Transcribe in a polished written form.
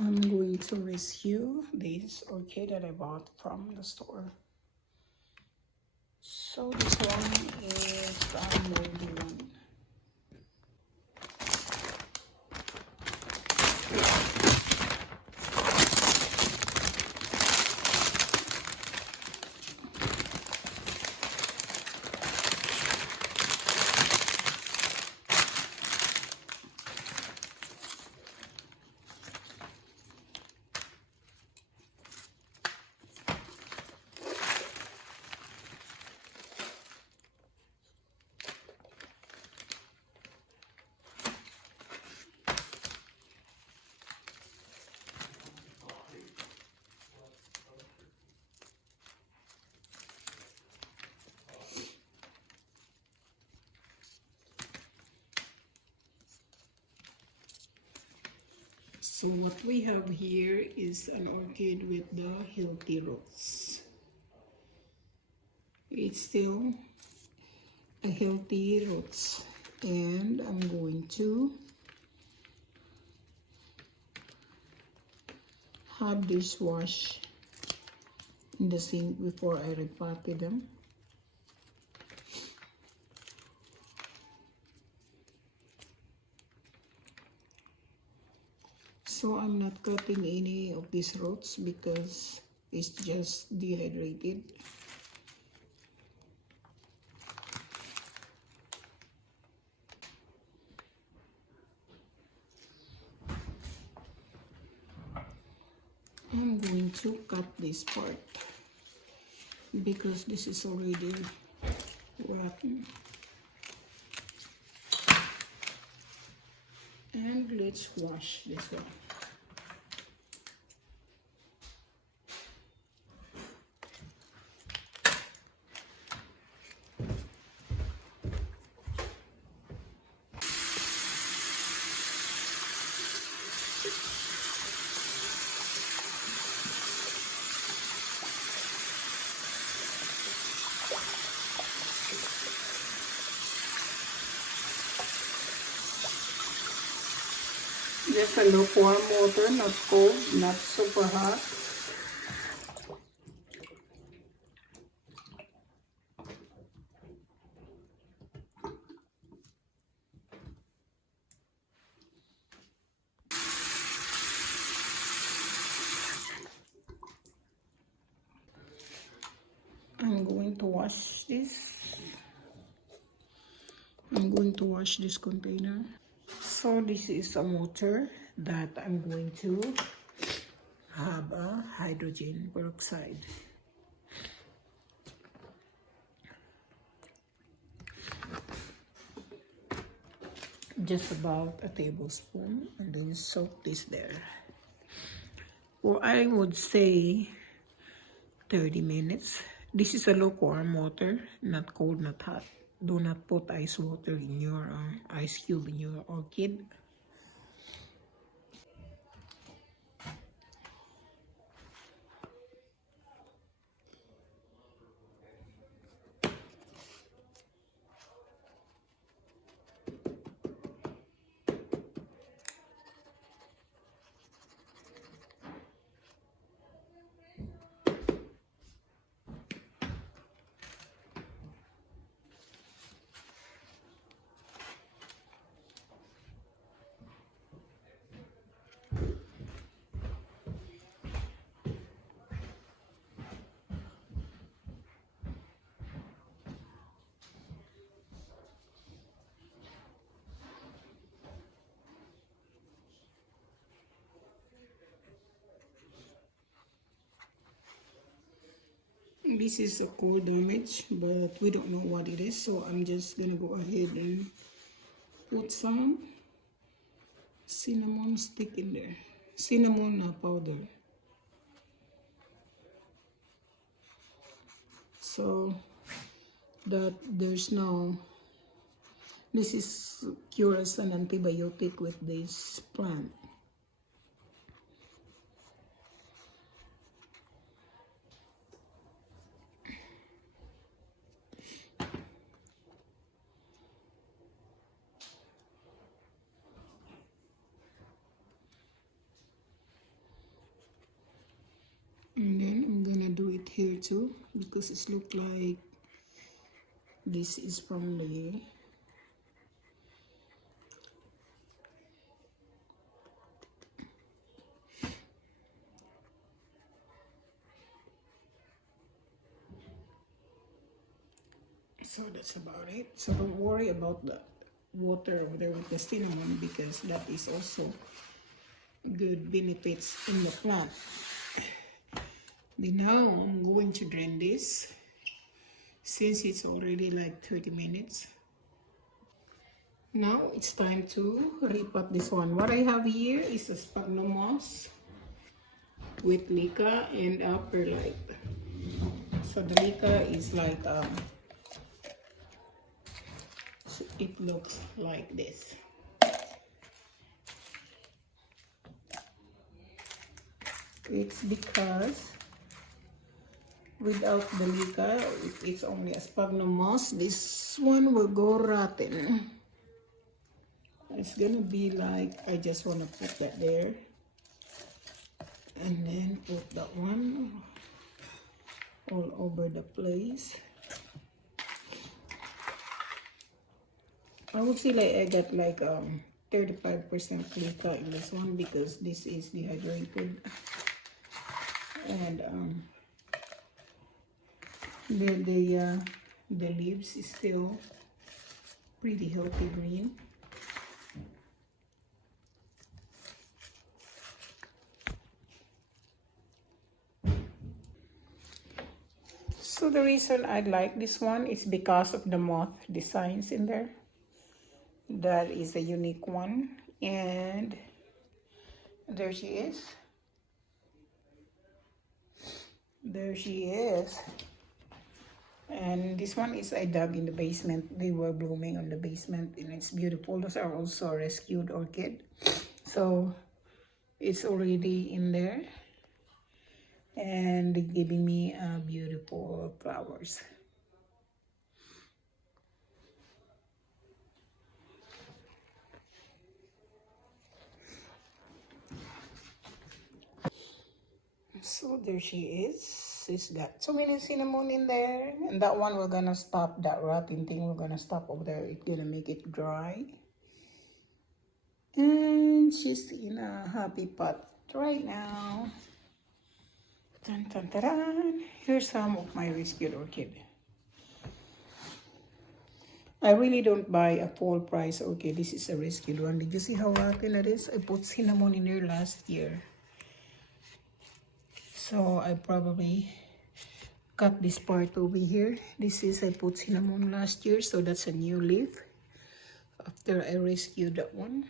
I'm going to rescue this orchid that I bought from the store. So this one is the moldy one. So what we have here is an orchid with the healthy roots. It's still a healthy roots, and I'm going to have this wash in the sink before I repotted them. So I'm not cutting any of these roots because it's just dehydrated. I'm going to cut this part because this is already rotten. And let's wash this one. Just a lukewarm water, not cold, not super hot. I'm going to wash this. I'm going to wash this container. So this is a water that I'm going to have a hydrogen peroxide. Just about a tablespoon, and then soak this there. Or I would say 30 minutes. This is a lukewarm water, not cold, not hot. Do not put ice water in your ice cube in your orchid. This is a core damage, but we don't know what it is, so I'm just gonna go ahead and put some cinnamon stick in there, cinnamon powder. So that there's no, this is cure as an antibiotic with this plant. here too, because it looks like this is from the so that's about it. So don't worry about the water over there with the cinnamon, because that is also good benefits in the plant. Now I'm going to drain this since it's already like 30 minutes. Now it's time to repot this one. What I have here is a sphagnum moss with mica and perlite. So the mica is like it looks like this. It's because without the mica, if it's only a sphagnum moss, this one will go rotten. It's gonna be like, I just want to put that there and then put that one all over the place. I would say like I got like 35% mica in this one, because this is dehydrated, and the leaves is still pretty healthy green. So the reason I like this one is because of the moth designs in there. That is a unique one, and there she is. There she is. And this one is I dug in the basement. They were blooming on the basement, and it's beautiful. Those are also rescued orchid. So it's already in there, and giving me beautiful flowers. So there she is. She's got so many cinnamon in there, and that one we're gonna stop, that rotting thing we're gonna stop over there. It's gonna make it dry, and she's in a happy pot right now. Dun, dun, dun, dun. Here's some of my rescued orchid. I really don't buy a full price orchid. This is a rescued one. Did you see how rotten it is? I put cinnamon in there last year, so I probably cut this part over here. This is, I put cinnamon last year, so that's a new leaf after I rescued that one.